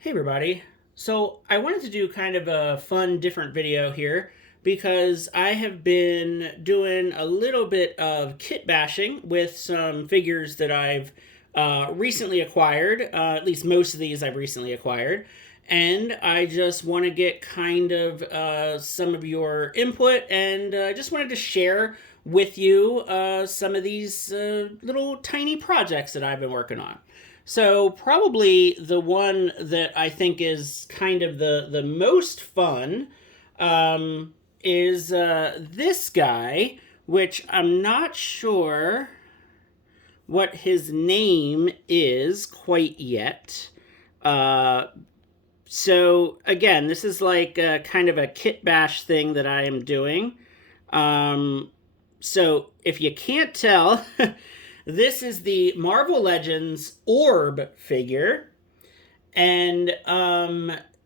Hey everybody. So I wanted to do kind of a fun, different video here because I have been doing a little bit of kit bashing with some figures that I've recently acquired. At least most of these I've recently acquired. And I just want to get kind of some of your input, and I just wanted to share with you some of these little tiny projects that I've been working on. So probably the one that I think is kind of the most fun is this guy, which I'm not sure what his name is quite yet. So again, this is like kind of a kit bash thing that I am doing. So if you can't tell, this is the Marvel Legends Orb figure, and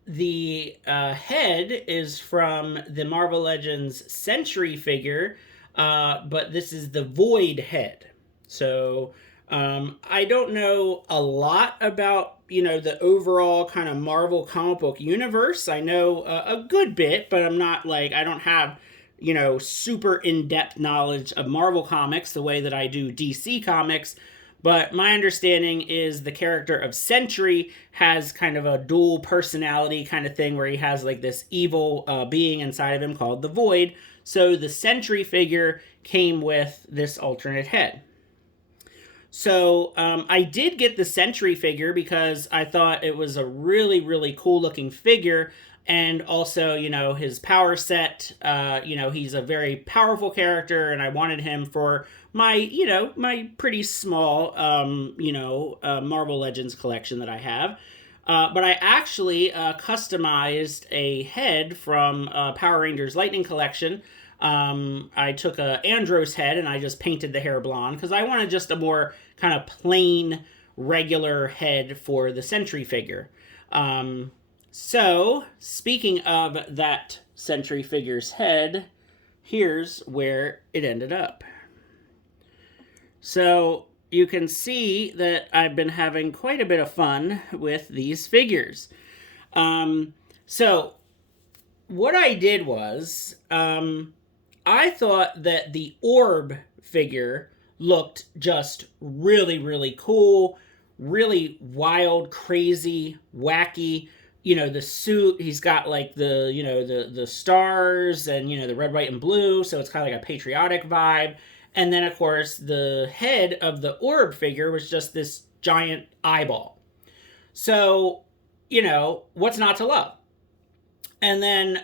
the head is from the Marvel Legends Sentry figure, but this is the Void head. So I don't know a lot about the overall kind of Marvel comic book universe. I know a good bit, but I'm not like I don't have super in-depth knowledge of Marvel comics the way that I do DC comics. But my understanding is the character of Sentry has kind of a dual personality kind of thing where he has like this evil being inside of him called the Void. So the Sentry figure came with this alternate head. So I did get the Sentry figure because I thought it was a really, really cool looking figure. And also, his power set, he's a very powerful character, and I wanted him for my, my pretty small, Marvel Legends collection that I have. But I actually customized a head from Power Rangers Lightning Collection. I took a Andros head and I just painted the hair blonde because I wanted just a more kind of plain, regular head for the Sentry figure. So, speaking of that Sentry figure's head, here's where it ended up. So, you can see that I've been having quite a bit of fun with these figures. So, what I did was, I thought that the Orb figure looked just really, really cool, really wild, crazy, wacky. The suit, he's got like the stars and the red, white, and blue, so it's kind of like a patriotic vibe. And then of course the head of the Orb figure was just this giant eyeball. So what's not to love? And then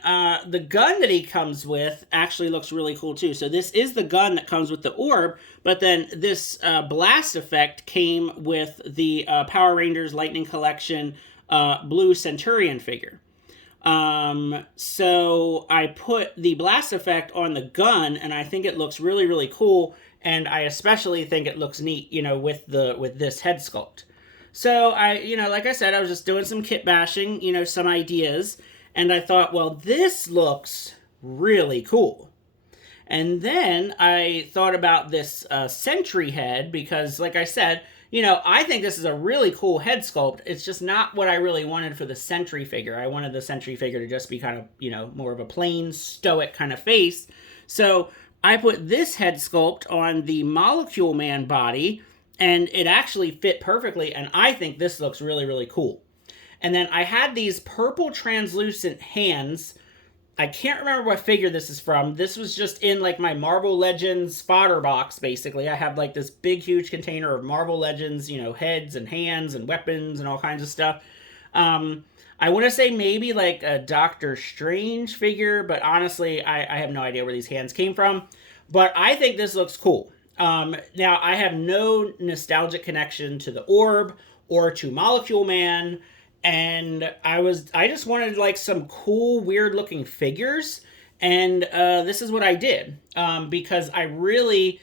the gun that he comes with actually looks really cool too. So this is the gun that comes with the Orb, but then this blast effect came with the Power Rangers Lightning Collection Blue Centurion figure. So I put the blast effect on the gun, and I think it looks really, really cool. And I especially think it looks neat, with this head sculpt. So I, like I said, I was just doing some kit bashing, some ideas, and I thought, well, this looks really cool. And then I thought about this Sentry head because, like I said, I think this is a really cool head sculpt. It's just not what I really wanted for the Sentry figure. I wanted the Sentry figure to just be kind of, more of a plain, stoic kind of face. So I put this head sculpt on the Molecule Man body, and it actually fit perfectly, and I think this looks really, really cool. And then I had these purple translucent hands. I can't remember what figure this is from. This was just in like my Marvel Legends fodder box, basically. I have like this big, huge container of Marvel Legends, heads and hands and weapons and all kinds of stuff. I want to say maybe like a Doctor Strange figure, but honestly, I have no idea where these hands came from. But I think this looks cool. Now, I have no nostalgic connection to the Orb or to Molecule Man. And I just wanted like some cool, weird looking figures. And this is what I did. Because I really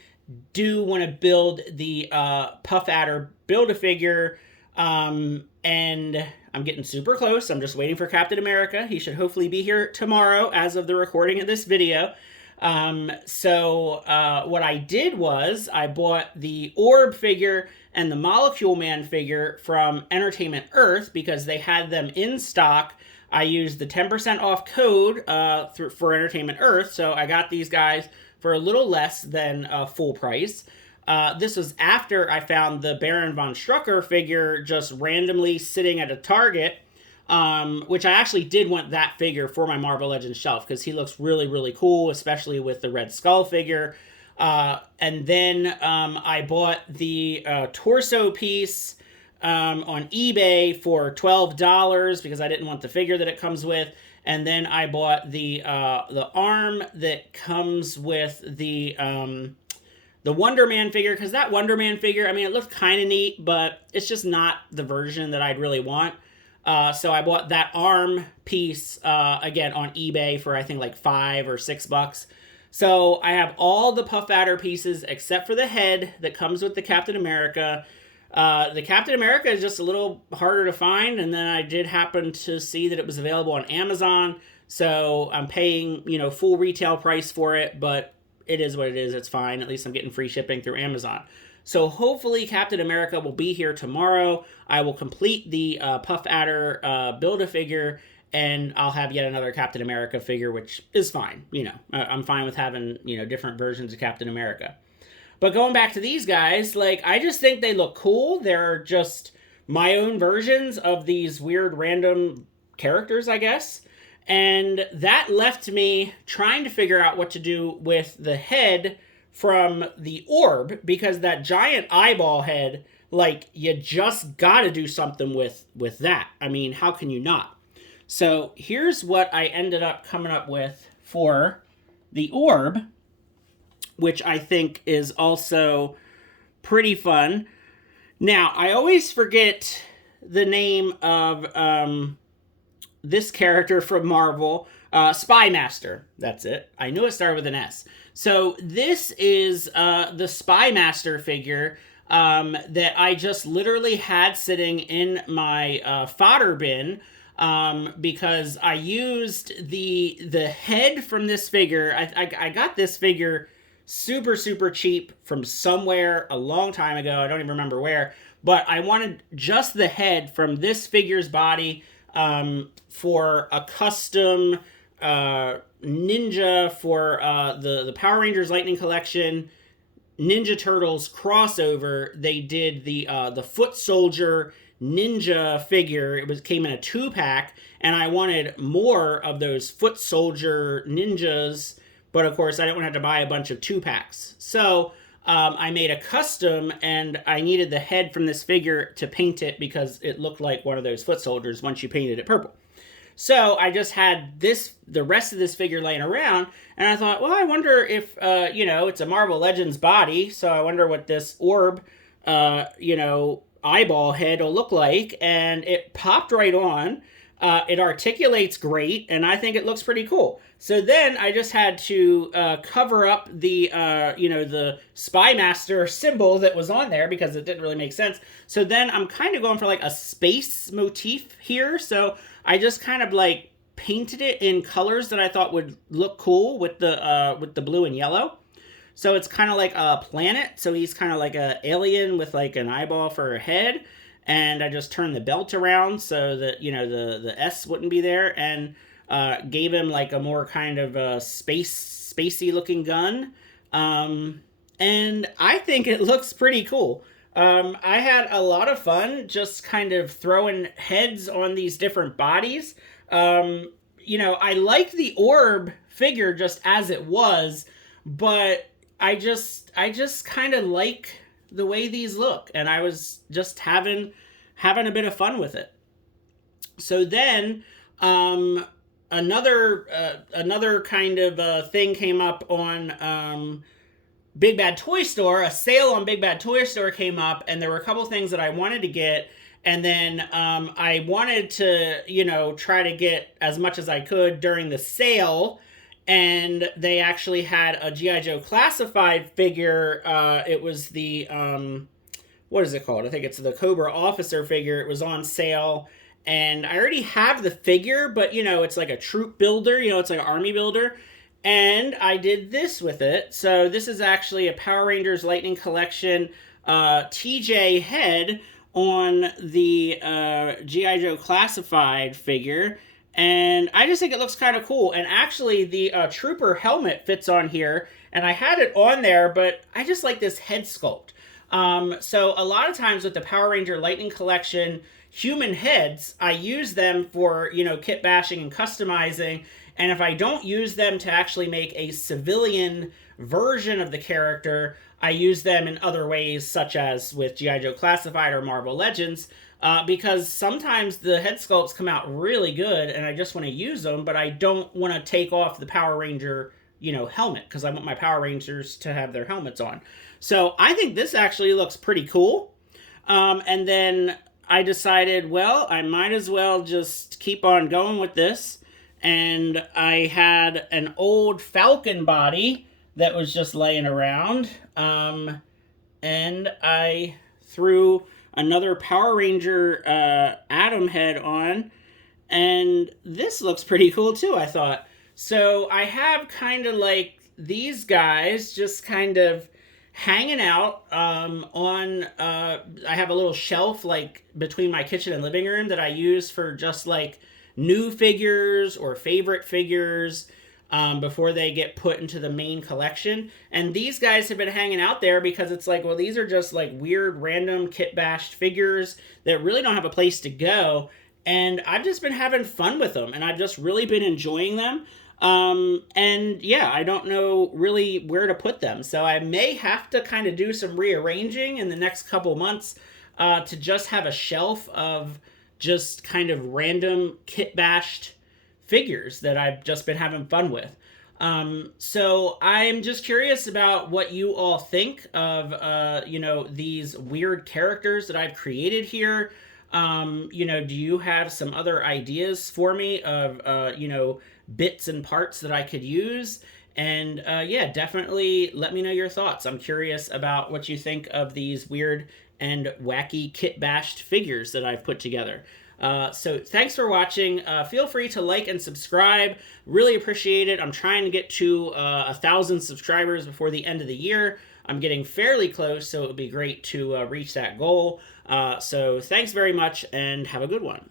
do want to build the Puff Adder Build-A-Figure. And I'm getting super close. I'm just waiting for Captain America. He should hopefully be here tomorrow as of the recording of this video. So what I did was I bought the Orb figure and the Molecule Man figure from Entertainment Earth, because they had them in stock. I used the 10% off code for Entertainment Earth, so I got these guys for a little less than full price. This was after I found the Baron von Strucker figure just randomly sitting at a Target, which I actually did want that figure for my Marvel Legends shelf because he looks really, really cool, especially with the Red Skull figure. And then I bought the torso piece on eBay for $12 because I didn't want the figure that it comes with. And then I bought the arm that comes with the Wonder Man figure, because that Wonder Man figure, I mean, it looks kind of neat, but it's just not the version that I'd really want. So I bought that arm piece, again, on eBay for, I think, like $5 or $6. So I have all the Puff Adder pieces except for the head that comes with the Captain America. The Captain America is just a little harder to find, and then I did happen to see that it was available on Amazon, so I'm paying, full retail price for it, but it is what it is. It's fine. At least I'm getting free shipping through Amazon. So hopefully Captain America will be here tomorrow. I will complete the Puff Adder Build-A-Figure, and I'll have yet another Captain America figure, which is fine. I'm fine with having, different versions of Captain America. But going back to these guys, I just think they look cool. They're just my own versions of these weird random characters, I guess. And that left me trying to figure out what to do with the head from the orb, because that giant eyeball head, you just gotta do something with that. I mean, how can you not? So here's what I ended up coming up with for the orb, which I think is also pretty fun. Now, I always forget the name of this character from Marvel, Spy Master. That's it. I knew it started with an S. So this is the Spy Master figure that I just literally had sitting in my fodder bin because I used the head from this figure. I got this figure super, super cheap from somewhere a long time ago. I don't even remember where. But I wanted just the head from this figure's body for a custom ninja for the Power Rangers Lightning Collection Ninja Turtles crossover. They did the Foot Soldier Ninja figure. It came in a 2-pack, and I wanted more of those Foot Soldier Ninjas, but of course I didn't have to buy a bunch of 2-packs. So I made a custom, and I needed the head from this figure to paint it because it looked like one of those foot soldiers once you painted it purple. So I just had the rest of this figure laying around, and I thought, well, I wonder if, it's a Marvel Legends body, so I wonder what this orb, eyeball head will look like, and it popped right on. It articulates great, and I think it looks pretty cool. So then I just had to cover up the Spy Master symbol that was on there because it didn't really make sense. So then I'm kind of going for a space motif here. So I just kind of painted it in colors that I thought would look cool with the blue and yellow. So it's kind of like a planet. So he's kind of like an alien with an eyeball for a head. And I just turned the belt around so that, the S wouldn't be there, and gave him a more kind of spacey looking gun. And I think it looks pretty cool. I had a lot of fun just kind of throwing heads on these different bodies. I liked the orb figure just as it was, but I just kind of like the way these look, and I was just having a bit of fun with it. So then another kind of thing came up on Big Bad Toy Store. A sale on Big Bad Toy Store came up, and there were a couple things that I wanted to get, and then I wanted to try to get as much as I could during the sale. And they actually had a G.I. Joe Classified figure. It was the, what is it called? I think it's the Cobra Officer figure. It was on sale. And I already have the figure, but, it's like a troop builder. It's like an army builder. And I did this with it. So this is actually a Power Rangers Lightning Collection TJ head on the G.I. Joe Classified figure, and I just think it looks kind of cool. And actually, the Trooper helmet fits on here, and I had it on there, but I just like this head sculpt. So a lot of times with the Power Ranger Lightning Collection human heads, I use them for, kit bashing and customizing. And if I don't use them to actually make a civilian version of the character, I use them in other ways, such as with G.I. Joe Classified or Marvel Legends, because sometimes the head sculpts come out really good and I just want to use them, but I don't want to take off the Power Ranger, helmet, because I want my Power Rangers to have their helmets on. So I think this actually looks pretty cool. And then I decided, well, I might as well just keep on going with this. And I had an old Falcon body that was just laying around. And I threw another Power Ranger Atom head on. And this looks pretty cool too, I thought. So I have kind of like these guys just kind of hanging out I have a little shelf like between my kitchen and living room that I use for just like new figures or favorite figures before they get put into the main collection. And these guys have been hanging out there because it's like, well, these are just like weird random kit bashed figures that really don't have a place to go. And I've just been having fun with them, and I've just really been enjoying them. And yeah, I don't know really where to put them. So I may have to kind of do some rearranging in the next couple months to just have a shelf of just kind of random kit bashed figures that I've just been having fun with. So I'm just curious about what you all think of, these weird characters that I've created here. Do you have some other ideas for me of, bits and parts that I could use? And yeah, definitely let me know your thoughts. I'm curious about what you think of these weird and wacky kit bashed figures that I've put together. So thanks for watching. Feel free to like and subscribe. Really appreciate it. I'm trying to get to 1,000 subscribers before the end of the year. I'm getting fairly close, so it would be great to reach that goal. So thanks very much, and have a good one.